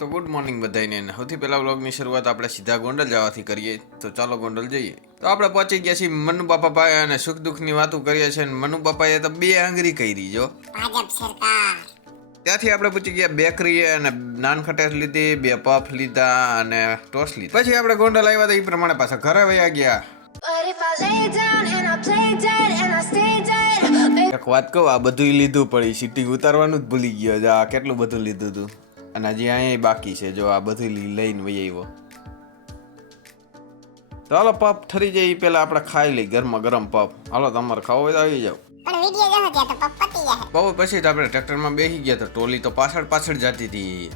તો good morning બધાને. સૌથી પહેલા વ્લોગની શરૂઆત આપણે સીધા ગોંડલ જવાથી કરીએ. તો ચાલો ગોંડલ જઈએ. તો આપણે પહોંચી ગયા છીએ મનુ બાપા પાસે અને સુખ દુઃખની વાતો કરીએ છીએ. મનુ બાપાએ તો 2 આંગળી કરી જો ભાજપ સરકાર. ત્યાંથી આપણે પૂછી ગયા બેકરીએ અને નાન ખટેસ લીધી, 2 પફ લીધા અને ટોસ લીધા. પછી આપણે ગોંડલ આવ્યા તો એ પ્રમાણે પાછા ઘરે વયા ગયા. એક વાત કહું, આ બધું લીધું પડી, સીટિંગ ઉતારવાનું જ ભૂલી ગયો. આ કેટલું બધું લીધું હતું અને હજી અહીંયા બાકી છે. જો આ બધું લઈને વહી આવ્યો. તો હાલો પફ ઠરી જાય એ પેલા આપણે ખાઈ લઈ ગરમા ગરમ પફ. હાલો તમારે ખાવો હોય તો આવી જાવ. પણ વિડિયો જો ત્યાં તો પપ્પતી જાય. બહુ પછી તો આપણે ટ્રેક્ટરમાં બેસી ગયા તો ટોલી તો પાછળ જતી હતી.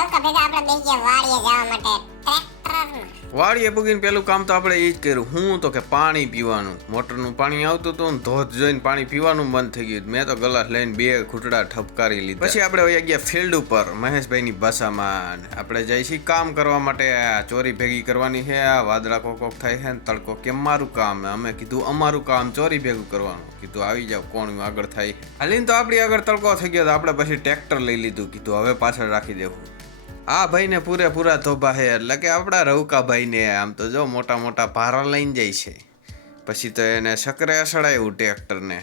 રવકા ભેગા આપણે બેસી ગયા વાડીએ જવા માટે ટ્રેક્ટરમાં. વાડીએ પૂગીને પેલું કામ તો આપણે એ જ કર્યું. હું તો કે પાણી પીવાનું. મોટરનું પાણી આવતું હતું ને ધોધ જોઈને પાણી પીવાનું બંધ થઈ ગયું. મેં તો ગલાસ લઈને 2 ઘૂંટડા ઠપકારી લીધા. પછી આપણે વયા ગયા ફિલ્ડ ઉપર મહેશભાઈની ભાષામાં. આપણે જઈએ છીએ કામ કરવા માટે. ચોરી ભેગી કરવાની છે. વાદળા કોક થાય છે ને તડકો કેમ મારું કામ. અમે કીધું અમારું કામ ચોરી ભેગું કરવાનું. કીધું આવી જાવ કોણ આગળ થાય. હાલીને તો આપણી આગળ તડકો થઈ ગયો તો આપણે પછી ટ્રેક્ટર લઈ લીધું. કીધું હવે પાછળ રાખી દેવું. આ ભાઈને પૂરેપૂરા ધોબા છે. એટલે કે આપણા રવકા ભાઈને આમ તો જો મોટા મોટા ભારા લઈને જાય છે. પછી તો એને સકરે સડાયું ટ્રેક્ટરને.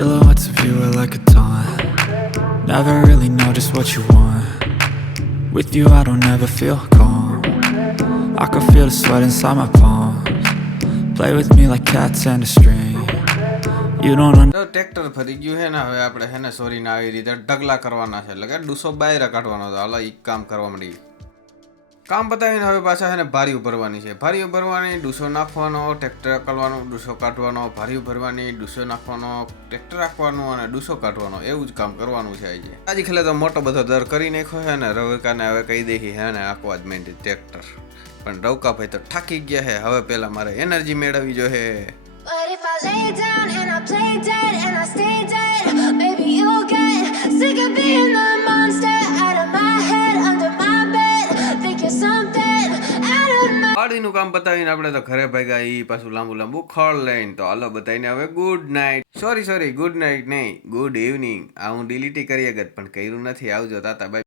Silhouettes of you are like a taunt. Never really know just what you want. With you I don't ever feel calm. I can feel the sweat inside my palms. Play with me like cats and a string. You don't તો tractor ફરી ગયું છે ને. હવે આપણે છે ને સોરીને આવી રીતે ઢગલા કરવાના છે. એટલે કે ડૂસો બહાર કાઢવાનો હતો. હાલો એક કામ કરવા માંડી. કામ બતાવીને હવે પાછા છે ને ભારીઓ ભરવાની છે. ભારીઓ ભરવાની, ડૂસો નાખવાનો, ટ્રેક્ટર કરવાનું, ડૂસો કાઢવાનો, ભારીઓ ભરવાની, ડૂસો નાખવાનો, ટ્રેક્ટર રાખવાનું અને ડૂસો કાઢવાનો. એવું જ કામ કરવાનું છે આજે. આજે ખેલે તો મોટો બધો દર કરી નાખ્યો છે ને. રવિકાને હવે કહી દે છે ને આખવા જ માંડી ટ્રેક્ટર. પણ રવકાભાઈ તો થાકી ગયા છે. હવે પેલા મારે એનર્જી મેળવવી જોઈએ. વાડીનું કામ બતાવીને આપણે તો ઘરે ભાગ્યા. ઈ પાછું લાંબુ ખળ લઈને. તો હાલો બતાવીને હવે good night. Sorry good night નહીં, ગુડ ઇવનિંગ. આ હું ડિલીટ કરી ગત પણ કર્યું નથી. આવજો તાતા બાય.